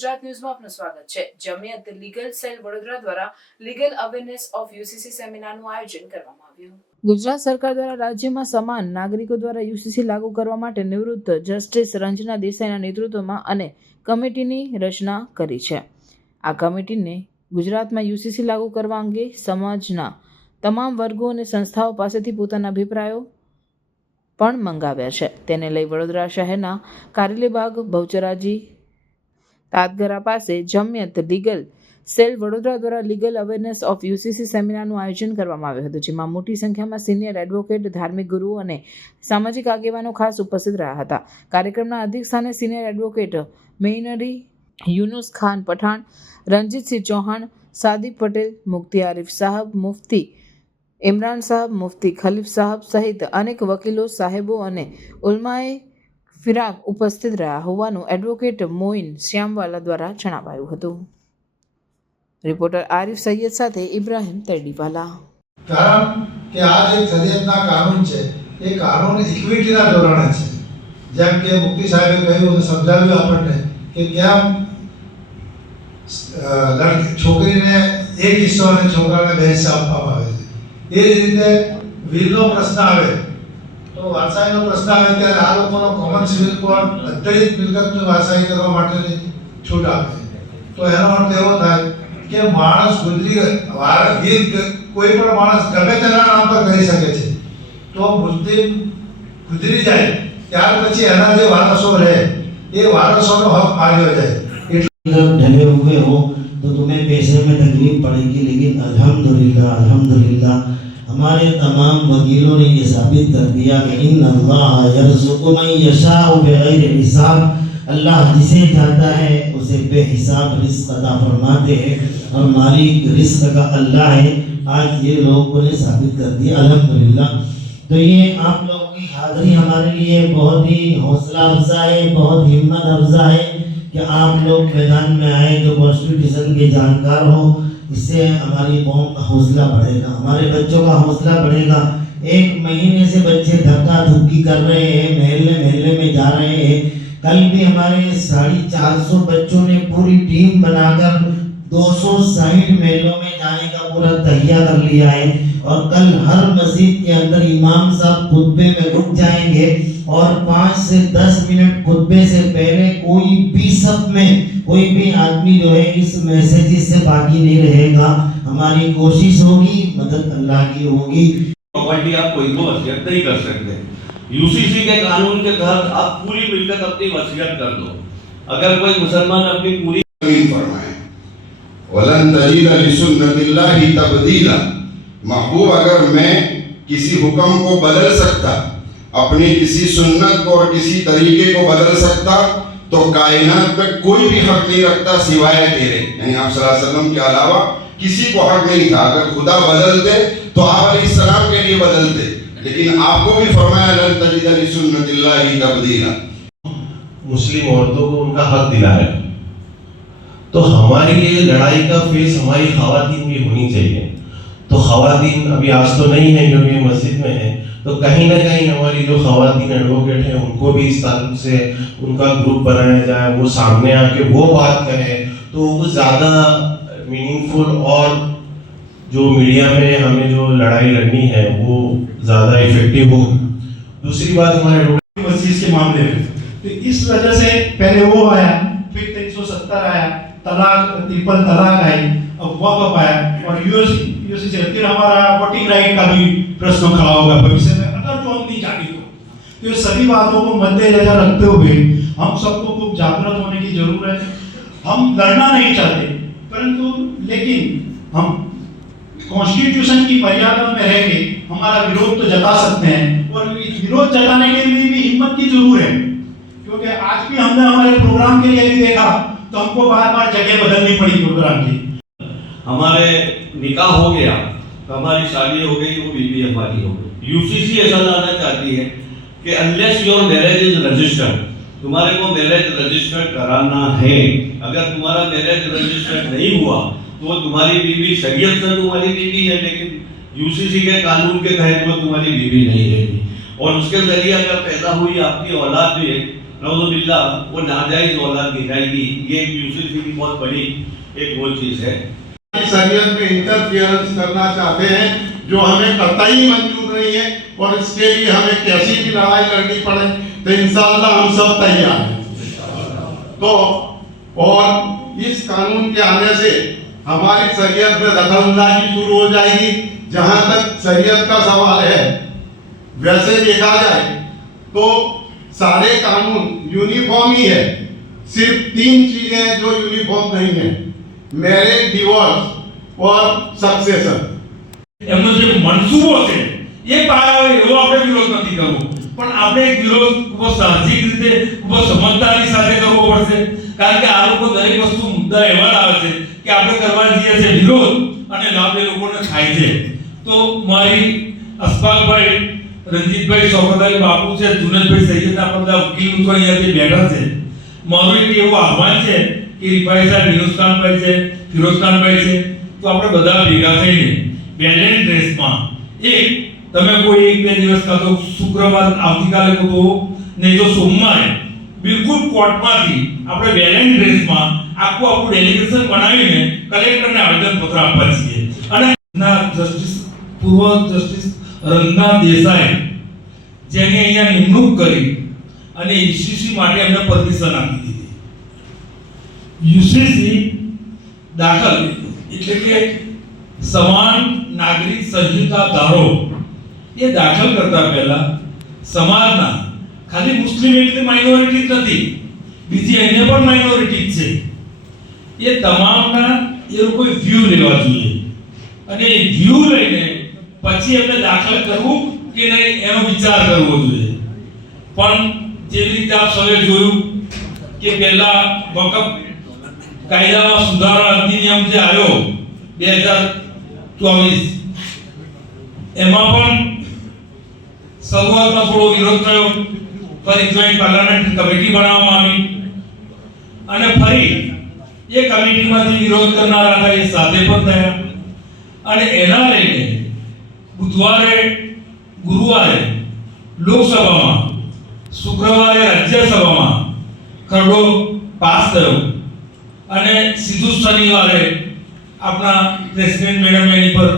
ગુજરાત ન્યૂઝમાં આપનું સ્વાગત છે। જમિયત લીગલ સેલ વડોદરા દ્વારા લીગલ અવેરનેસ ઓફ યુસીસી સેમિનારનું આયોજન કરવામાં આવ્યું। ગુજરાત સરકાર દ્વારા રાજ્યમાં સમાન નાગરિકો દ્વારા યુસીસી લાગુ કરવા માટે નિવૃત્ત જસ્ટિસ રંजना દેસાઈના નેતૃત્વમાં અને કમિટીની રચના કરી છે। આ કમિટીને ગુજરાતમાં યુસીસી લાગુ કરવા અંગે સમાજના તમામ વર્ગો અને સંસ્થાઓ પાસેથી પોતાના અભિપ્રાયો પણ મંગાવ્યા છે। તેને લઈ વડોદરા શહેરના કારેલીબાગ બહુચરાજી તાતગરા પાસે જમિયત લીગલ સેલ વડોદરા દ્વારા લીગલ અવેરનેસ ઓફ યુસીસી સેમિનારનું આયોજન કરવામાં આવ્યું હતું, જેમાં મોટી સંખ્યામાં સિનિયર એડવોકેટ, ધાર્મિક ગુરુઓ અને સામાજિક આગેવાનો ખાસ ઉપસ્થિત રહ્યા હતા। કાર્યક્રમના અધ્યક્ષ સ્થાને સિનિયર એડવોકેટ મેઇનરી યુનુસ ખાન પઠાણ, રણજીતસિંહ ચૌહાણ, સાદિક પટેલ, મુફ્તી આરિફ સાહબ, મુફ્તી ઇમરાન સાહબ, મુફ્તી ખલીફ સાહબ સહિત અનેક વકીલો, સાહેબો અને ઉલમાએ ફિરાક ઉપસ્થિત રહ્યા હોવાનું એડવોકેટ મોઇન શ્યામવાલા દ્વારા જણાવાયું હતું। રિપોર્ટર આરિફ સૈયદ સાથે ઇબ્રાહિમ તરડીવાલા। કારણ કે આ જે શરીયતના કાનૂન છે એ કાનૂન ઇક્વિટીના ધોરણે છે। જેમ કે મુફ્તી સાહેબે કહ્યું અને સમજાવ્યું આપણને કે કેમ છોકરીને એક હિસ્સો અને છોકરાને બે હિસ્સા આપવામાં આવે છે। એ જ રીતે વિલનો પ્રશ્ન આવે તો વારસાઈનો પ્રશ્ન આવે ત્યારે આ લોકોનો કોમન સિવિલ કોડ અદ્વૈત મિલકતનું વારસાઈ કરવા માટેની છૂટ આપે। તો એનો અર્થ એવો થાય કે માણસ ગુજરી વીર કોઈ પણ માણસ ગમે તેના નામ પર કરી શકે છે। તો મુસ્લિમ ગુજરી જાય ત્યાર પછી એના જે વારસો રહે એ વારસોનો હક માર્યો જાય। ढले हुए हो तो तुम्हें पैसे में तकलीफ पड़ेगी, लेकिन अल्हम्दुलिल्लाह अल्हम्दुलिल्लाह हमारे तमाम वकीलों ने ये साबित कर दिया कि इन्नल्लाह यरज़ुक़ु मन यशाअ बिग़ैरि हिसाब। अल्लाह जिसे चाहता है उसे बेहिसाब रिज़्क़ अता फरमाते हैं और मालिक रिज़्क़ का अल्लाह है। आज ये लोगों ने साबित कर दिया अल्हम्दुलिल्लाह। तो ये आप लोगों की हाज़िरी हमारे लिए बहुत ही हौसला अफज़ा है, बहुत हिम्मत अफज़ा है कि आप लोग मैदान में आए जो कॉन्स्टिट्यूशन के जानकार हो। इससे हमारी कौम का हौसला बढ़ेगा, हमारे बच्चों का हौसला बढ़ेगा। एक महीने से बच्चे धक्का धुक्की कर रहे हैं, महल्ले में जा रहे हैं। कल भी हमारे 450 बच्चों ने पूरी टीम बनाकर 260 महलों में जाने का पूरा तैयार कर लिया है। और कल हर मस्जिद के अंदर इमाम साहब खुतबे में रुक जाएंगे और 5 से 10 मिनट खुतबे से पहले कोई भी सब में कोई भी आदमी जो है इस मैसेज से बाकी नहीं रहेगा। हमारी कोशिश होगी, मदद अल्लाह की होगी। प्रॉपर्टी आप कोई को वसीयत नहीं कर सकते। यूसीसी के कानून के तहत आप पूरी मिलकत अपनी वसीयत कर दो। अगर कोई मुसलमान अपनी पूरी फरमाए वलन तजीद लिसुन्नतिल्लाहि तब्दीला। महबूब अगर मैं किसी हुक्म को बदल सकता, अपनी किसी सुन्नत को और किसी तरीके को बदल सकता, तो कायनात में कोई भी हक नहीं रखता सिवाय तेरे, यानी आप सल्लल्लाहु अलैहि वसल्लम के अलावा किसी को हक नहीं था। अगर खुदा बदलते तो आप अलैहिस्सलाम के लिए बदलते, लेकिन आपको भी फरमाया लन तजीद लिसुन्नतिल्लाहि तब्दीला। मुस्लिम औरतों को उनका हक दिलाया, तो हमारी ये लड़ाई का फेस हमारी खवातीन भी होनी चाहिए। तो खवातीन अभी आज तो नहीं है क्योंकि मस्जिद में है, तो कहीं ना कहीं हमारी जो खवातीन एडवोकेट हैं उनको भी इस ताल्लुक से उनका ग्रुप बनाया जाए, वो सामने आके वो बात करें तो वो ज़्यादा मीनिंगफुल और जो मीडिया में हमें जो लड़ाई लड़नी है वो ज़्यादा इफेक्टिव हो। दूसरी बात हमारे मस्जिद के मामले में तो इस वजह से पहले वो आया, फिर 370 आया, तलाक ट्रिपल तलाक आई, अब वक़्फ़ आया और यूएससी से फिर हमारा वोटिंग राइट का भी प्रश्न खड़ा होगा भविष्य में अगर जो हम नहीं जाने तो ये सभी बातों को मद्देनजर रखते हुए हम सबको खूब जागृत होने की जरूरत है। हम लड़ना नहीं चाहते, परंतु लेकिन हम कॉन्स्टिट्यूशन की मर्यादा में रह के हमारा विरोध तो जता सकते हैं और विरोध जताने के लिए भी हिम्मत की जरूरत है। क्योंकि आज भी हमने हमारे प्रोग्राम के लिए भी देखा तो हमको बार-बार जगह बदलनी पड़ी प्रोग्राम की। हमारे निकाह हो गया तो हमारी शादी हो गई, वो बीवी हमारी हो गई। यूसीसी ऐसा लाना चाहती है कि unless your marriage is registered, तुम्हारे को मैरिज रजिस्टर्ड कराना है। अगर तुम्हारा मैरिज रजिस्टर्ड नहीं हुआ तो वो तुम्हारी बीवी शरीयत से तुम्हारी बीवी है, लेकिन यूसीसी के कानून के तहत वो तुम्हारी बीवी नहीं रहेगी। और उसके जरिए अगर पैदा हुई आपकी औलाद भी नौजुबिल्ला वो नाजायज औलाद गिराएगी, ये यूसीसी की बहुत बड़ी एक वो चीज़ है। शरीयत में इंटरफियरेंस करना चाहते हैं जो हमें कतई मंजूर नहीं है, और इसके लिए हमें कैसी भी लड़ाई लड़नी पड़े तो इंशाअल्लाह हम सब तैयार हैं। तो और इस कानून के आने से हमारी शरीयत में दखलंदाजी शुरू हो जाएगी। जहां तक शरीयत का सवाल है, वैसे देखा जाए तो सारे कानून यूनिफॉर्म ही है, सिर्फ 3 चीजें हैं जो यूनिफॉर्म नहीं है: मैरिज, डिवोर्स और सक्सेशन। એમનો જે મનસૂબો છે એ બહાર આવે એવો આપણે વિરોધ નથી કરવો, પણ આપણે એક વિરોધ ખૂબ સાહજિક રીતે ખૂબ સમજદારી સાથે કરવો પડશે, કારણ કે આ લોકો દરેક વસ્તુ મુદ્દા એવા આવે છે કે આપણે કરવા જઈએ છીએ વિરોધ અને લાભ એ લોકોને થાય છે. તો મારી અશફાકભાઈ, રંજીતભાઈ સોપદારી બાપુ છે, જુનેદભાઈ સૈયદ, આપણા બધા વકીલ મિત્રો અહીંયાથી બેઠા છે. મારું એક એવું આહવાન છે કે રીફાઈ સાહેબ, વિનોદખાનભાઈ છે, ફિરોઝખાનભાઈ છે, તો આપણે બધા ભેગા થઈને બેલેન્સ ડ્રેસમાં તમે કોઈ 1-2 દિવસ કાં તો શુક્રવાર આવતીકાલે તો નહીં તો સોમવારે બિલકુલ કોર્ટમાંથી આપણે બેલેન્સ ડ્રેસમાં આખું ડેલિગેશન બનાવીને કલેક્ટરને આવેદનપત્ર આપવા છીએ. અને જસ્ટિસ પૂર્વ જસ્ટિસ રંજના દેસાઈ, જેને અહીંયા નિમણૂક કરી અને યુસીસી માટે એમને પરમિશન આપી દીધી. યુસીસી દાખલ એટલે કે સમાન નાગરિક સંહિતા ધારો એ દાખલ કરતા પહેલા સમાજના ખાલી મુસ્લિમ એટલે માઇનોરિટી જ નથી, બીજી એને પણ માઇનોરિટી છે, એ તમામના એ લોકોએ વ્યૂ લેવા જોઈએ અને એ વ્યૂ લઈને પછી એમને દાખલ કરવું કે નહીં એનો વિચાર કરવો જોઈએ. પણ જેવી રીતે આપ સૌએ જોયું કે પહેલા વકફ કાયદામાં સુધારા અધિનિયમ જે આવ્યો 2024, એમાં પણ શરૂઆતમાં થોડો વિરોધ થયો, ફરી જોઈન્ટ પાર્લામેન્ટ કમિટી બનાવવામાં આવી અને ફરી એ કમિટીમાંથી વિરોધ કરનારા હતા એ સાથે પણ થયા અને એના લઈને બુધવારે, ગુરુવારે લોકસભામાં, શુક્રવારે રાજ્યસભામાં ખરડો પાસ થયો અને સીધું શનિવારે આપણા પ્રેસિડેન્ટ મેડમ એની પર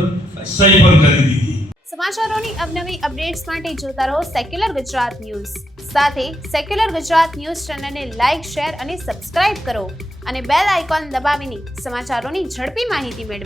સહી પણ કરી દીધી. સમાચારોની અવનવી અપડેટ્સ માટે જોતા રહો સેક્યુલર ગુજરાત ન્યૂઝ. સાથે સેક્યુલર ગુજરાત ન્યૂઝ ચેનલને લાઇક, શેર અને સબસ્ક્રાઇબ કરો અને બેલ આઇકોન દબાવીને સમાચારોની ઝડપી માહિતી મેળવો.